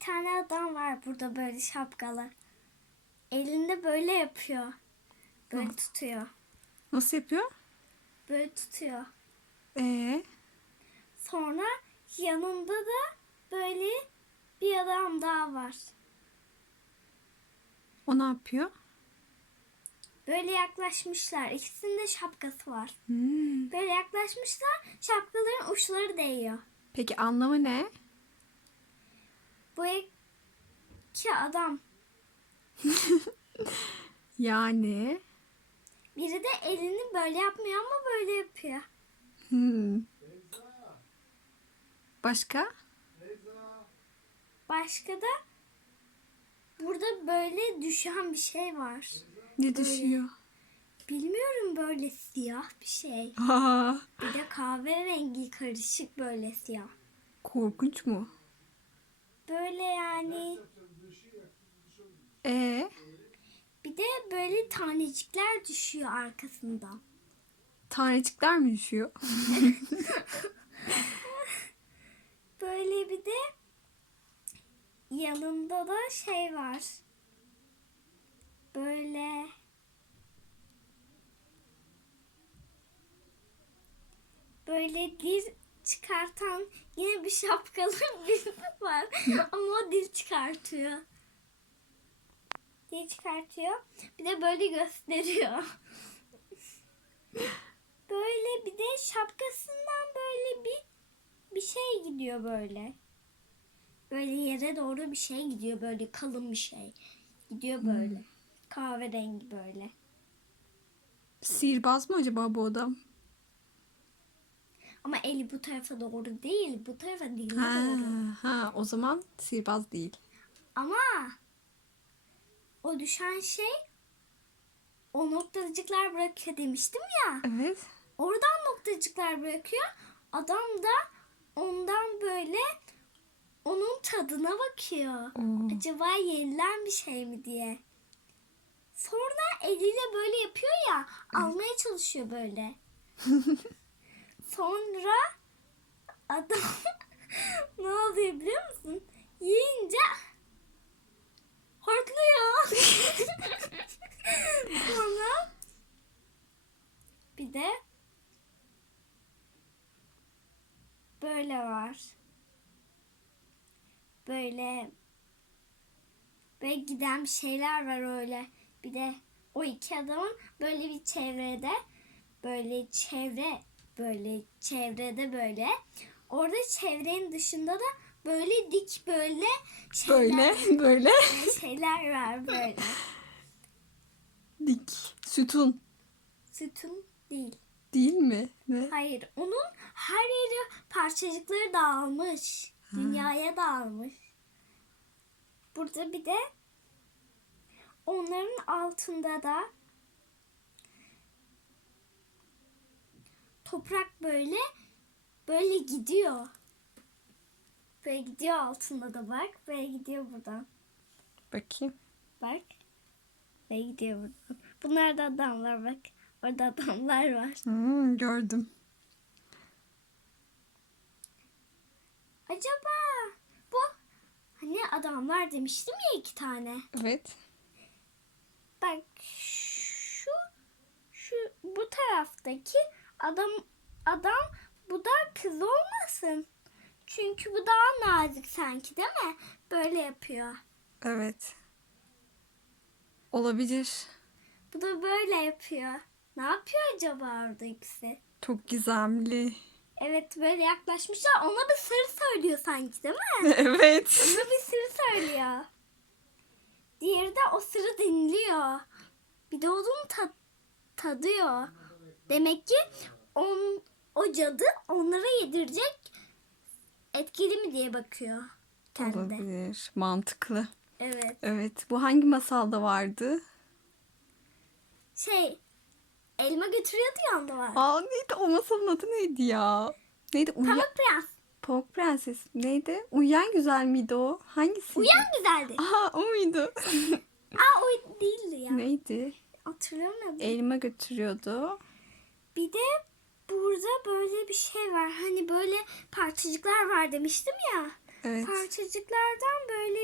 tane adam var burada böyle şapkalı. Elinde böyle yapıyor. Böyle tutuyor. Nasıl yapıyor? Böyle tutuyor. Ee, Sonra yanında da böyle bir adam daha var. o ne yapıyor? Böyle yaklaşmışlar. İkisinin de şapkası var. Hmm. Böyle yaklaşmışlar. Şapkaların uçları değiyor. Peki anlamı ne? Bu iki adam. Yani Biri de elini böyle yapmıyor ama böyle yapıyor. hmm. Başka? Başka da burada böyle düşen bir şey var. Ne düşüyor? Bilmiyorum böyle siyah bir şey. Aa, Bir de kahverengi karışık böyle siyah. korkunç mu? Böyle yani Ee, bir de böyle tanecikler düşüyor arkasından. tanecikler mi düşüyor? Böyle bir de yanında da şey var. Böyle böyle dil çıkartan yine bir şapkalı birisi var. Ama o dil çıkartıyor. Dil çıkartıyor. Bir de böyle gösteriyor. Böyle bir de şapkasından böyle bir bir şey gidiyor böyle. Böyle yere doğru bir şey gidiyor böyle kalın bir şey. Gidiyor böyle. Kahverengi böyle. Sihirbaz mı acaba bu adam? Ama eli bu tarafa doğru değil. Bu tarafa diline Ha, doğru. ha, o zaman sihirbaz değil. Ama o düşen şey o noktacıklar bırakıyor demiştim ya. Evet. Oradan noktacıklar bırakıyor. Adam da ondan böyle onun tadına bakıyor. Oo. Acaba yenilen bir şey mi diye. Sonra eliyle böyle yapıyor ya almaya çalışıyor böyle. Sonra adam ne oluyor biliyor musun? Yiyince hortluyor. Sonra bir de böyle var. Böyle böyle giden şeyler var öyle. Bir de o iki adamın böyle bir çevrede böyle çevre böyle çevrede böyle orada çevrenin dışında da böyle dik böyle şeyler, Böyle, böyle. şeyler var böyle. Dik. Sütun. Sütun değil. Değil mi? Ne? Hayır, onun her yeri parçacıkları dağılmış. Dünyaya dağılmış. Burada bir de onların altında da toprak böyle böyle gidiyor. Böyle gidiyor altında da bak. Böyle gidiyor buradan. Bakayım. Bak. Böyle gidiyor buradan. Bunlar da adamlar bak. Orada adamlar var. Hmm, gördüm. Acaba bu hani adamlar demiştim ya iki tane. Evet. Bak şu şu bu taraftaki adam adam bu da kız olmasın. Çünkü bu daha nazik sanki değil mi? Böyle yapıyor. Evet. Olabilir. Bu da böyle yapıyor. Ne yapıyor acaba orada ikisi? Çok gizemli. Evet böyle yaklaşmışlar. Ona bir sır söylüyor sanki değil mi? evet. Ona bir sır söylüyor. Diğeri de o sırrı dinliyor. Bir de onun ta- tadıyor. Demek ki on, o cadı onlara yedirecek etkili mi diye bakıyor kendi. Olabilir. Mantıklı. Evet. Evet. Bu hangi masalda vardı? Şey elma götürüyordu ya onda var. Aa neydi? O masalın adı neydi ya? Neydi? Uya... Pamuk Prens. Pamuk Prenses neydi? Uyuyan güzel miydi o? Hangisi? Uyan güzeldi. Aha o muydu? Aa o değildi ya. neydi? Hatırlamıyorum. Elma götürüyordu. Bir de burada böyle bir şey var. Hani böyle parçacıklar var demiştim ya. Evet. parçacıklardan böyle